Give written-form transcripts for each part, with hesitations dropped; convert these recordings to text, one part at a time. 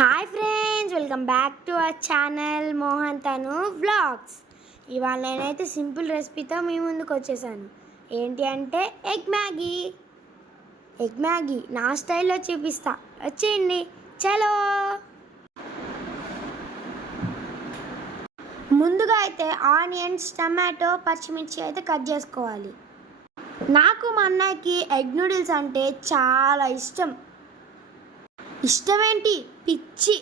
Hi friends, welcome back to our channel Mohan తను vlogs. ఇవాళ నేనైతే సింపుల్ రెసిపీతో మీ ముందుకు వచ్చేసాను. ఏంటి అంటే ఎగ్ మ్యాగీ నా స్టైల్లో చూపిస్తా. వచ్చేయండి, చలో. ముందుగా అయితే ఆనియన్స్, టమాటో, పచ్చిమిర్చి అయితే కట్ చేసుకోవాలి. నాకు మా అన్నయ్యకి ఎగ్ నూడిల్స్ అంటే చాలా ఇష్టం. ఇష్టమేంటి, పిచ్చి.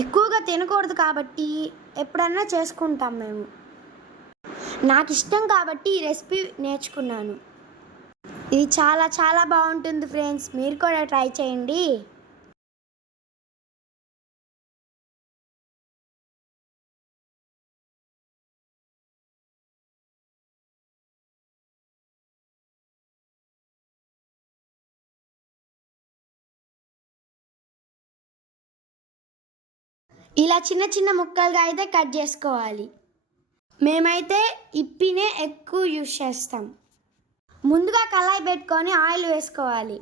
ఎక్కువగా తినకూడదు కాబట్టి ఎప్పుడన్నా చేసుకుంటాం మేము. నాకు ఇష్టం కాబట్టి ఈ రెసిపీ నేర్చుకున్నాను. ఇది చాలా చాలా బాగుంటుంది ఫ్రెండ్స్, మీరు కూడా ట్రై చేయండి. ఇలా చిన్న చిన్న ముక్కలుగా అయితే కట్ చేసుకోవాలి. మేమైతే ఇప్పినే ఎక్కువ యూజ్ చేస్తాం. ముందుగా కళాయి పెట్టుకొని ఆయిల్ వేసుకోవాలి.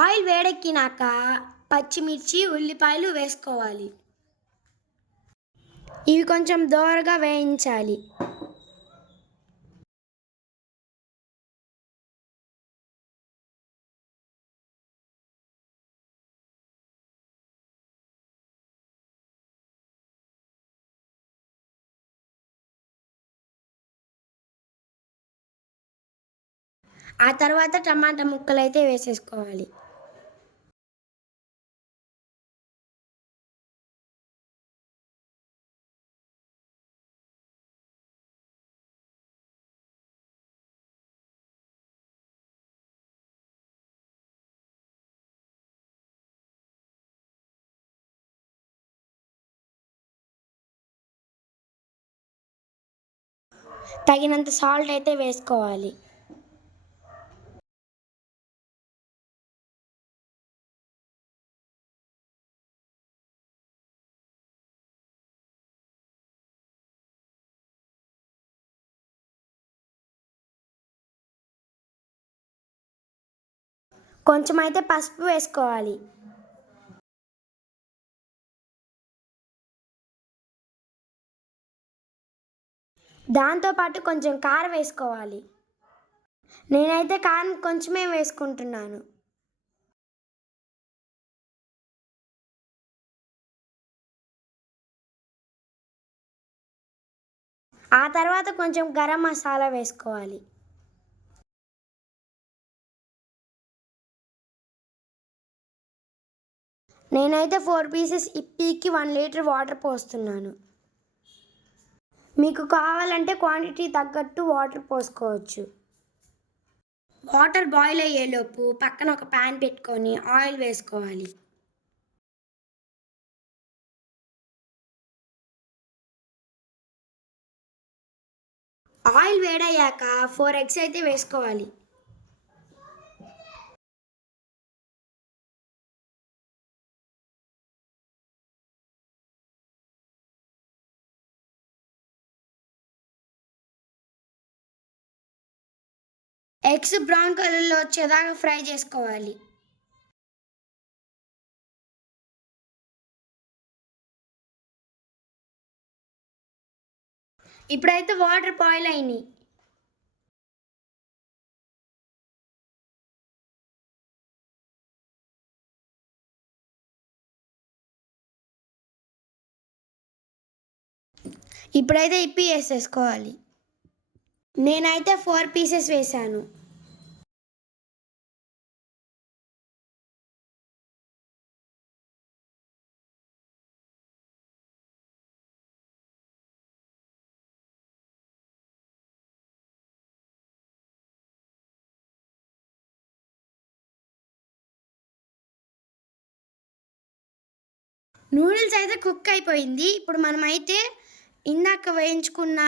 ఆయిల్ వేడెక్కినాక పచ్చిమిర్చి, ఉల్లిపాయలు వేసుకోవాలి. ఇవి కొంచెం దోరగా వేయించాలి. ఆ తర్వాత టమాటా ముక్కలు అయితే వేసేసుకోవాలి. తగినంత సాల్ట్ అయితే వేసుకోవాలి. కొంచెం అయితే పసుపు వేసుకోవాలి. దాంతోపాటు కొంచెం కారం వేసుకోవాలి. నేనైతే కారం కొంచెమే వేసుకుంటున్నాను. ఆ తర్వాత కొంచెం గరం మసాలా వేసుకోవాలి. నేనైతే 4 పీసెస్ ఇప్పీకి 1 లీటర్ వాటర్ పోస్తున్నాను. మీకు కావాలంటే క్వాంటిటీ తగ్గట్టు వాటర్ పోసుకోవచ్చు. వాటర్ బాయిల్ అయ్యేలోపు పక్కన ఒక ప్యాన్ పెట్టుకొని ఆయిల్ వేసుకోవాలి. ఆయిల్ వేడయ్యాక 4 ఎగ్స్ అయితే వేసుకోవాలి. ఎగ్స్ బ్రౌన్ కలర్లో వచ్చేదాకా ఫ్రై చేసుకోవాలి. ఇప్పుడైతే వాటర్ బాయిల్ అయినాయి. ఇప్పుడైతే ఇప్పి వేసేసుకోవాలి. నేనైతే 4 పీసెస్ వేసాను. నూడిల్స్ అయితే కుక్ అయిపోయింది. ఇప్పుడు మనమైతే ఇందాక వేయించుకున్న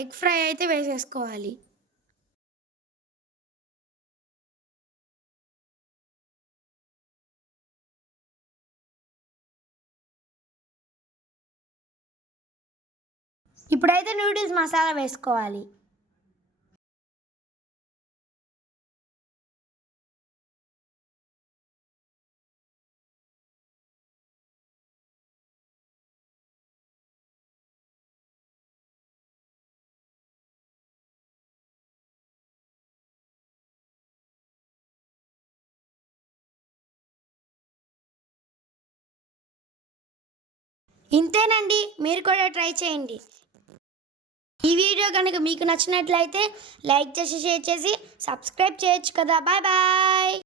ఎగ్ ఫ్రై అయితే వేసేసుకోవాలి. ఇప్పుడైతే నూడిల్స్ మసాలా వేసుకోవాలి. ఇంతేనండి, మీరు కూడా ట్రై చేయండి. ఈ వీడియో కనుక మీకు నచ్చినట్లయితే లైక్ చేసి, షేర్ చేసి, సబ్స్క్రైబ్ చేయొచ్చు కదా. Bye bye.